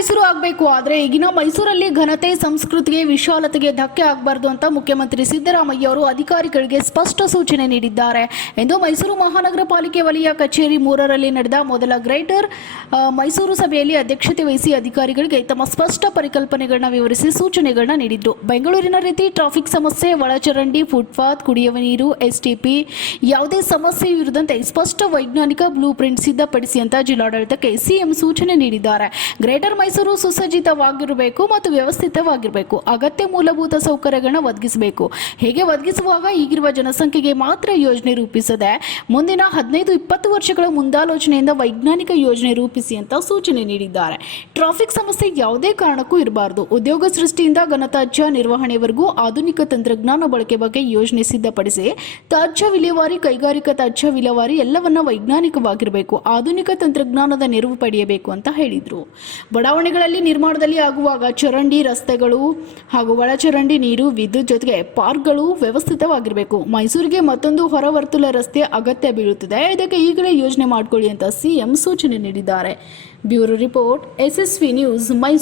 ಮೈಸೂರು ಆಗಬೇಕು, ಆದರೆ ಈಗಿನ ಮೈಸೂರಲ್ಲಿ ಘನತೆ, ಸಂಸ್ಕೃತಿಗೆ ವಿಶಾಲತೆಗೆ ಧಕ್ಕೆ ಆಗಬಾರ್ದು ಅಂತ ಮುಖ್ಯಮಂತ್ರಿ ಸಿದ್ದರಾಮಯ್ಯ ಅವರು ಅಧಿಕಾರಿಗಳಿಗೆ ಸ್ಪಷ್ಟ ಸೂಚನೆ ನೀಡಿದ್ದಾರೆ. ಎಂದು ಮೈಸೂರು ಮಹಾನಗರ ಪಾಲಿಕೆ ವಲಯ ಕಚೇರಿ ಮೂರರಲ್ಲಿ ನಡೆದ ಮೊದಲ ಗ್ರೇಟರ್ ಮೈಸೂರು ಸಭೆಯಲ್ಲಿ ಅಧ್ಯಕ್ಷತೆ ವಹಿಸಿ ಅಧಿಕಾರಿಗಳಿಗೆ ತಮ್ಮ ಸ್ಪಷ್ಟ ಪರಿಕಲ್ಪನೆಗಳನ್ನ ವಿವರಿಸಿ ಸೂಚನೆಗಳನ್ನ ನೀಡಿದ್ರು. ಬೆಂಗಳೂರಿನ ರೀತಿ ಟ್ರಾಫಿಕ್ ಸಮಸ್ಯೆ, ಒಳಚರಂಡಿ, ಫುಟ್ಪಾತ್, ಕುಡಿಯುವ ನೀರು, ಎಸ್ಟಿಪಿ, ಯಾವುದೇ ಸಮಸ್ಯೆ ಇರದಂತೆ ಸ್ಪಷ್ಟ ವೈಜ್ಞಾನಿಕ ಬ್ಲೂ ಪ್ರಿಂಟ್ ಸಿದ್ಧಪಡಿಸಿ ಅಂತ ಜಿಲ್ಲಾಡಳಿತಕ್ಕೆ ಸಿಎಂ ಸೂಚನೆ ನೀಡಿದ್ದಾರೆ. ಗ್ರೇಟರ್ ಮೈಸೂರು ಸುಸಜ್ಜಿತವಾಗಿರಬೇಕು ಮತ್ತು ವ್ಯವಸ್ಥಿತವಾಗಿರಬೇಕು. ಅಗತ್ಯ ಮೂಲಭೂತ ಸೌಕರ್ಯಗಳನ್ನು ಒದಗಿಸಬೇಕು. ಹೇಗೆ ಒದಗಿಸುವಾಗ ಈಗಿರುವ ಜನಸಂಖ್ಯೆಗೆ ಮಾತ್ರ ಯೋಜನೆ ರೂಪಿಸದೆ ಮುಂದಿನ ಹದಿನೈದು ಇಪ್ಪತ್ತು ವರ್ಷಗಳ ಮುಂದಾಲೋಚನೆಯಿಂದ ವೈಜ್ಞಾನಿಕ ಯೋಜನೆ ರೂಪಿಸಿ ಅಂತ ಸೂಚನೆ ನೀಡಿದ್ದಾರೆ. ಟ್ರಾಫಿಕ್ ಸಮಸ್ಯೆ ಯಾವುದೇ ಕಾರಣಕ್ಕೂ ಇರಬಾರದು. ಉದ್ಯೋಗ ಸೃಷ್ಟಿಯಿಂದ ಘನತ್ಯಾಜ್ಯ ನಿರ್ವಹಣೆವರೆಗೂ ಆಧುನಿಕ ತಂತ್ರಜ್ಞಾನ ಬಳಕೆ ಬಗ್ಗೆ ಯೋಜನೆ ಸಿದ್ಧಪಡಿಸಿ ತಾಜ್ಯ ವಿಲೇವಾರಿ, ಕೈಗಾರಿಕಾ ತಾಜ್ಯ ವಿಲೇವಾರಿ ಎಲ್ಲವನ್ನ ವೈಜ್ಞಾನಿಕವಾಗಿರಬೇಕು. ಆಧುನಿಕ ತಂತ್ರಜ್ಞಾನದ ನೆರವು ಪಡೆಯಬೇಕು ಅಂತ ಹೇಳಿದ್ರು. ಬಡಾವಣೆಗಳಲ್ಲಿ ನಿರ್ಮಾಣದಲ್ಲಿ ಆಗುವಾಗ ಚರಂಡಿ ರಸ್ತೆಗಳು ಹಾಗೂ ಒಳಚರಂಡಿ ನೀರು, ವಿದ್ಯುತ್ ಜೊತೆಗೆ ಪಾರ್ಕ್ಗಳು ವ್ಯವಸ್ಥಿತವಾಗಿರಬೇಕು. ಮೈಸೂರಿಗೆ ಮತ್ತೊಂದು ಹೊರವರ್ತುಲ ರಸ್ತೆ ಅಗತ್ಯ ಬೀಳುತ್ತಿದೆ. ಇದಕ್ಕೆ ಈಗಲೇ ಯೋಜನೆ ಮಾಡಿಕೊಳ್ಳಿ ಅಂತ ಸಿಎಂ ಸೂಚನೆ ನೀಡಿದ್ದಾರೆ. Bureau report SSV news Mysuru.